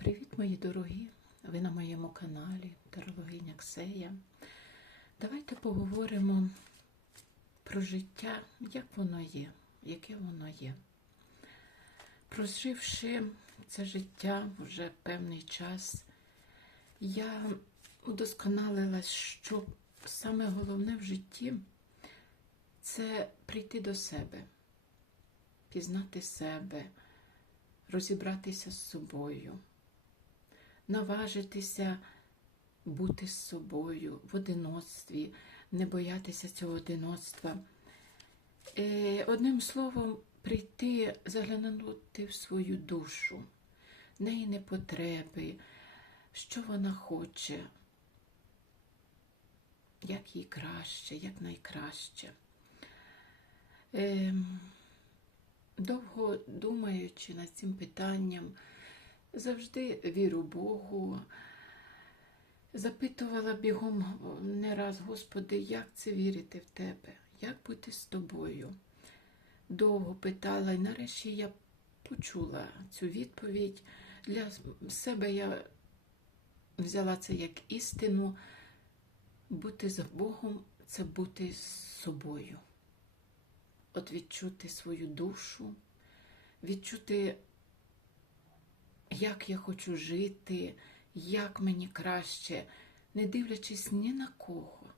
Привіт, мої дорогі! Ви на моєму каналі Тарологиня Ксея. Давайте поговоримо про життя, як воно є, яке воно є. Проживши це життя вже певний час, я удосконалилась, що саме головне в житті це прийти до себе, пізнати себе, розібратися з собою наважитися бути з собою в одиноцтві, не боятися цього одиноцтва. Е, Одним словом, прийти, заглянути в свою душу, неї не потреби, що вона хоче, як їй краще, як найкраще. Е, Довго думаючи над цим питанням, завжди віру Богу. Запитувала бігом не раз, Господи, як це вірити в Тебе, як бути з тобою? Довго питала, і нарешті я почула цю відповідь. Для себе я взяла це як істину. Бути за Богом це бути з собою. От відчути свою душу, відчути як я хочу жити, як мені краще, не дивлячись ні на кого,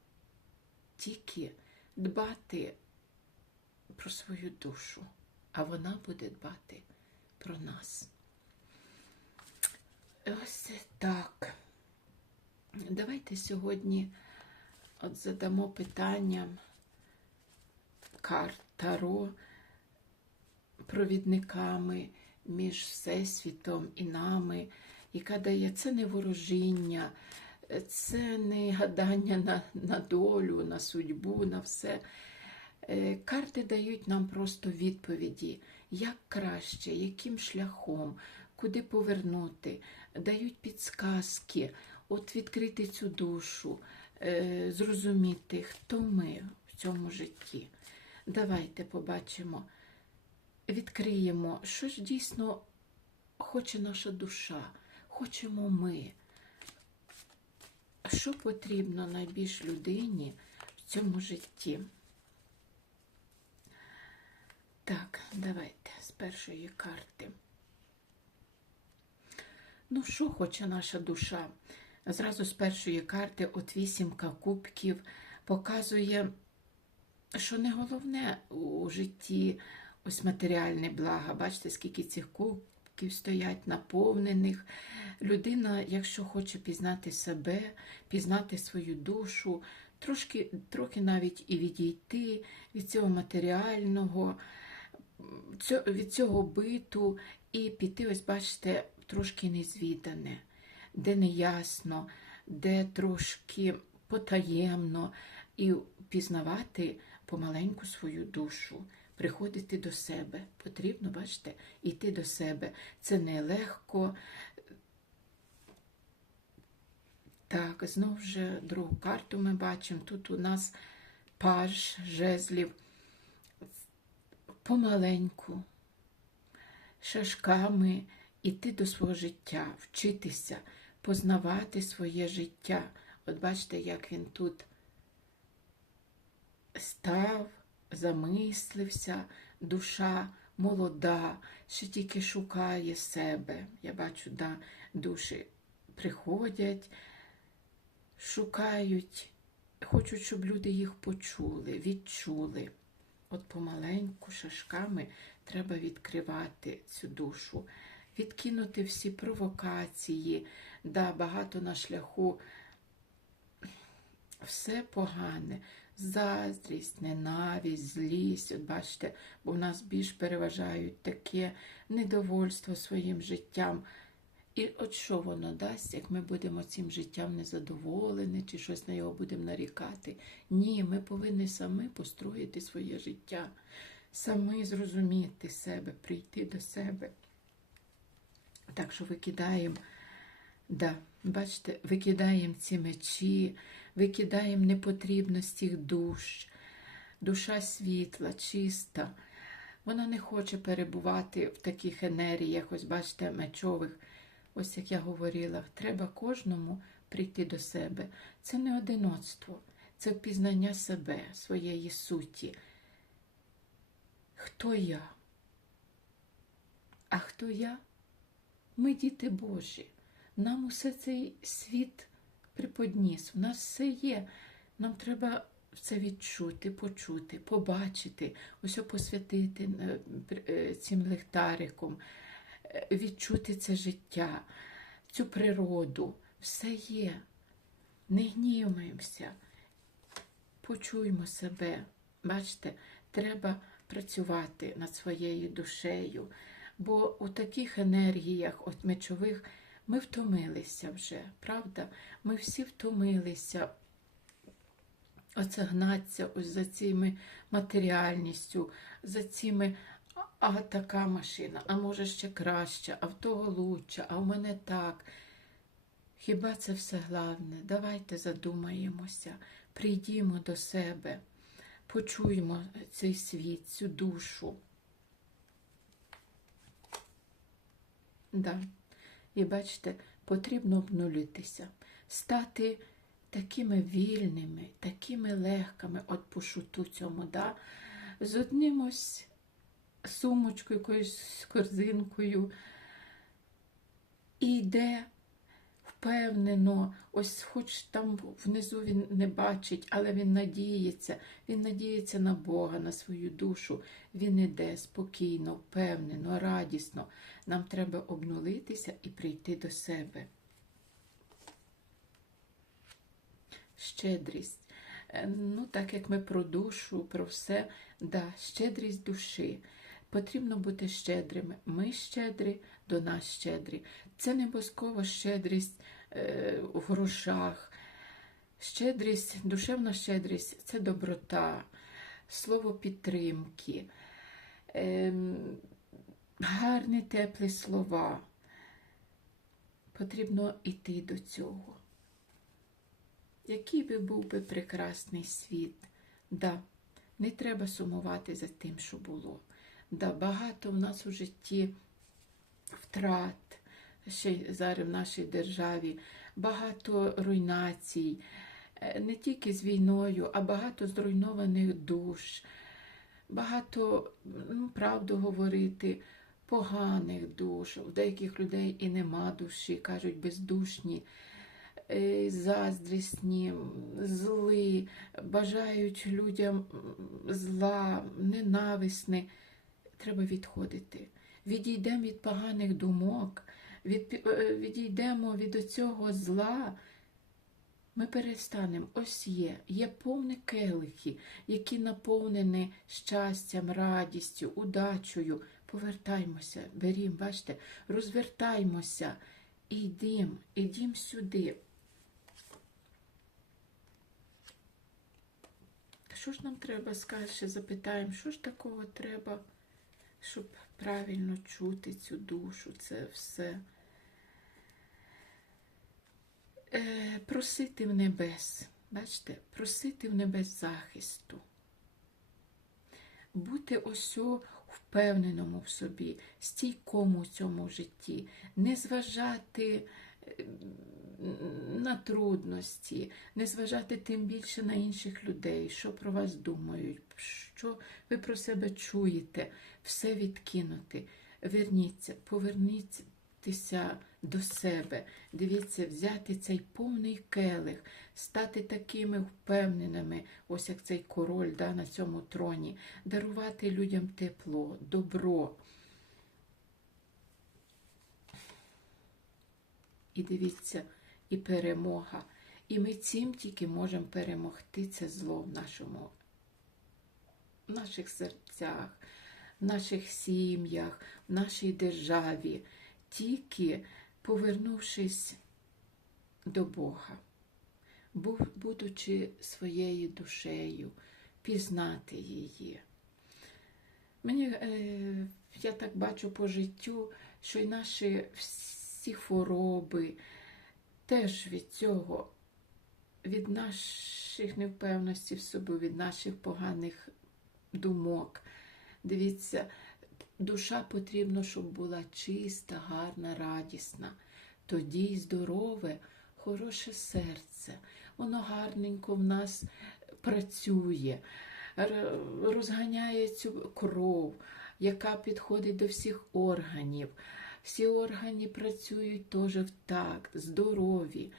тільки дбати про свою душу, а вона буде дбати про нас. Ось так. Давайте сьогодні от задамо питання карт Таро провідниками між Всесвітом і нами, яка дає це не ворожіння, це не гадання на, на долю, на судьбу, на все. Е, Карти дають нам просто відповіді, як краще, яким шляхом, куди повернути, дають підсказки, от відкрити цю душу, е, зрозуміти, хто ми в цьому житті. Давайте побачимо відкриємо, що ж дійсно хоче наша душа, хочемо ми. Що потрібно найбільш людині в цьому житті? Так, давайте з першої карти. Ну, що хоче наша душа? Зразу з першої карти, от вісімка кубків, показує, що не головне у житті ось матеріальне блага. Бачите, скільки цих кубків стоять наповнених. Людина, якщо хоче пізнати себе, пізнати свою душу, трошки, трохи навіть і відійти від цього матеріального, від цього биту і піти, ось бачите, трошки незвідане, де неясно, де трошки потаємно, і пізнавати помаленьку свою душу приходити до себе. Потрібно, бачите, йти до себе. Це нелегко. Так, знову ж другу карту ми бачимо. Тут у нас паж жезлів помаленьку, шашками йти до свого життя, вчитися, познавати своє життя. От бачите, як він тут став замислився, душа молода, ще тільки шукає себе. Я бачу, да, душі приходять, шукають, хочуть, щоб люди їх почули, відчули. От помаленьку шашками треба відкривати цю душу, відкинути всі провокації, да, багато на шляху. Все погане, заздрість, ненависть, злість. От бачите, бо в нас більш переважають таке недовольство своїм життям. І от що воно дасть, як ми будемо цим життям незадоволені, чи щось на його будемо нарікати? Ні, ми повинні самі построїти своє життя, самі зрозуміти себе, прийти до себе. Так що викидаємо, да, бачите, викидаємо ці мечі, викидаємо непотрібності душ, душа світла, чиста. Вона не хоче перебувати в таких енергіях, ось бачите, мечових. ось як я говорила, треба кожному прийти до себе. Це не одиноцтво, це впізнання себе, своєї суті. Хто я? А хто я? Ми діти Божі. Нам усе цей світ приподніс. У нас все є. Нам треба це відчути, почути, побачити, ось посвятити е, е, цим ліхтариком, е, відчути це життя, цю природу. Все є. Не гніваємося, почуймо себе. Бачите, треба працювати над своєю душею, бо у таких енергіях, от мечових, ми втомилися вже, правда? Ми всі втомилися. Оце гнаться ось за цими матеріальністю, за цими, а, а така машина, а може ще краще, а в того лучше, а в мене так. Хіба це все головне? Давайте задумаємося, прийдімо до себе, почуємо цей світ, цю душу. Да. І бачите, потрібно обнулитися, стати такими вільними, такими легкими, от по шуту цьому, да? з одним ось сумочкою, якоюсь корзинкою. І йде впевнено, ось хоч там внизу він не бачить, але він надіється, він надіється на Бога, на свою душу. Він іде спокійно, впевнено, радісно. Нам треба обнулитися і прийти до себе. Щедрість. Е, Ну, так як ми про душу, про все, да, щедрість душі. Потрібно бути щедрими. Ми щедрі, до нас щедрі. Це не обов'язково щедрість е, в грошах. Щедрість, душевна щедрість це доброта, слово підтримки, ем, гарні теплі слова. Потрібно йти до цього. Який би був би прекрасний світ, да, не треба сумувати за тим, що було. Да, багато в нас у житті втрат, ще зараз в нашій державі, багато руйнацій, Е, не тільки з війною, а багато зруйнованих душ, багато ну, правду говорити, поганих душ. У деяких людей і нема душі, кажуть, бездушні, е, заздрісні, зли, бажають людям зла, ненависне. Треба відходити. Відійдемо від поганих думок, від, е, відійдемо від оцього зла. Ми перестанемо. Ось є, є повні келихи, які наповнені щастям, радістю, удачею. Повертаймося, берім, бачите, розвертаймося йдім, ідім сюди. Що ж нам треба, скаже, запитаємо, що ж такого треба, щоб правильно чути цю душу, це все. Е, просити в небес, бачите, просити в небес захисту, бути ось впевненому в собі, стійкому в цьому житті, не зважати е, на трудності, не зважати тим більше на інших людей, що про вас думають, що ви про себе чуєте, все відкинути. Верніться, поверніться до себе, дивіться, взяти цей повний келих, стати такими впевненими, ось як цей король да, на цьому троні, дарувати людям тепло, добро. І дивіться, і перемога. І ми цим тільки можемо перемогти це зло в нашому, в наших серцях, в наших сім'ях, в нашій державі тільки повернувшись до Бога, будучи своєю душею, пізнати її. Мені, е, я так бачу по життю, що й наші всі хвороби теж від цього, від наших невпевностей в собі, від наших поганих думок. Дивіться, душа потрібно, щоб була чиста, гарна, радісна. Тоді й здорове, хороше серце. Воно гарненько в нас працює, розганяє цю кров, яка підходить до всіх органів. Всі органи працюють теж в такт, здорові,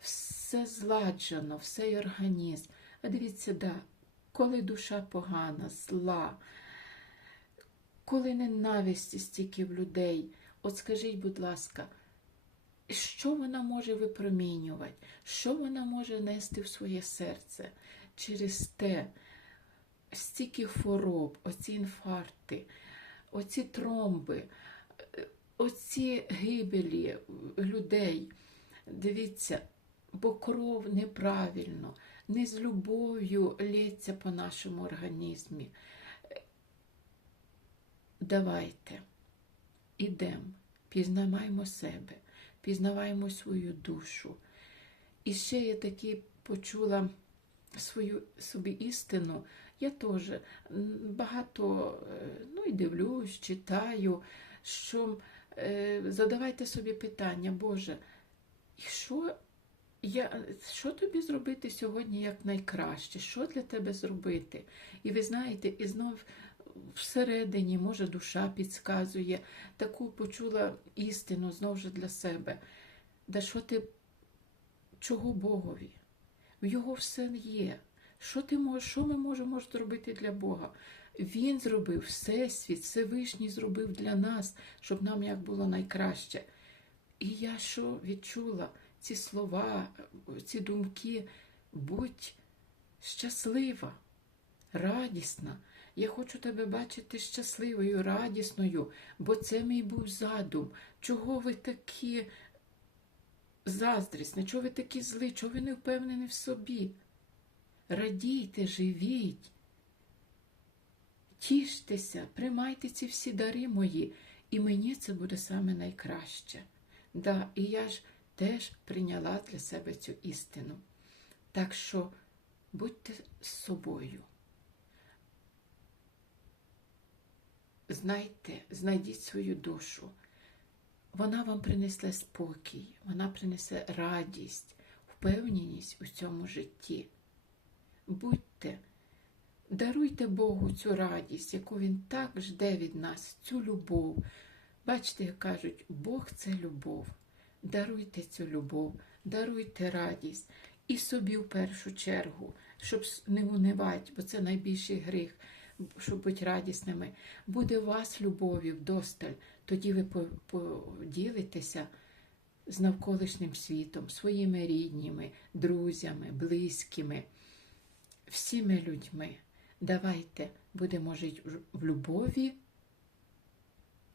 все зладжено, все організм. А дивіться, да, коли душа погана, зла, коли ненависті стільки в людей, от скажіть, будь ласка, що вона може випромінювати, що вона може нести в своє серце через те, стільки хвороб, оці інфаркти, оці тромби, оці гибелі людей. Дивіться, бо кров неправильно, не з любов'ю лється по нашому організмі. Давайте, ідемо, пізнаваємо себе, пізнаваємо свою душу. І ще я таки почула свою собі істину. Я теж багато е, ну, і дивлюсь, читаю, що е, задавайте собі питання, Боже, і що, я, що тобі зробити сьогодні як найкраще? Що для тебе зробити? І ви знаєте, і знов всередині, може, душа підказує, таку почула істину знову ж для себе. Да що ти, чого Богові? В його все є. Що ти можеш, що ми можемо зробити для Бога? Він зробив Всесвіт, Всевишній зробив для нас, щоб нам як було найкраще. І я що відчула ці слова, ці думки, будь щаслива, радісна. Я хочу тебе бачити щасливою, радісною, бо це мій був задум. Чого ви такі заздрісні, чого ви такі зли, чого ви не впевнені в собі? Радійте, живіть, тіштеся, приймайте ці всі дари мої, і мені це буде саме найкраще. Да, і я ж теж прийняла для себе цю істину. Так що будьте з собою. Знайте, знайдіть свою душу. Вона вам принесе спокій, вона принесе радість, впевненість у цьому житті. Будьте, даруйте Богу цю радість, яку Він так жде від нас, цю любов. Бачите, як кажуть, Бог це любов. Даруйте цю любов, даруйте радість і собі в першу чергу, щоб не унивати, бо це найбільший гріх, щоб бути радісними. Буде у вас любові вдосталь, тоді ви поділитеся з навколишнім світом, своїми рідніми, друзями, близькими, всіми людьми. Давайте будемо жити в- любові.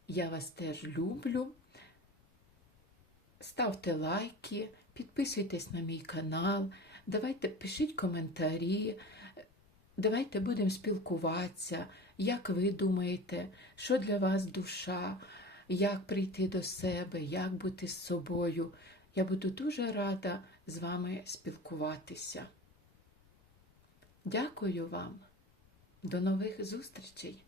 Я вас теж люблю. Ставте лайки, підписуйтесь на мій канал, давайте пишіть коментарі, давайте будемо спілкуватися, як ви думаєте, що для вас душа, як прийти до себе, як бути з собою. Я буду дуже рада з вами спілкуватися. Дякую вам. До нових зустрічей!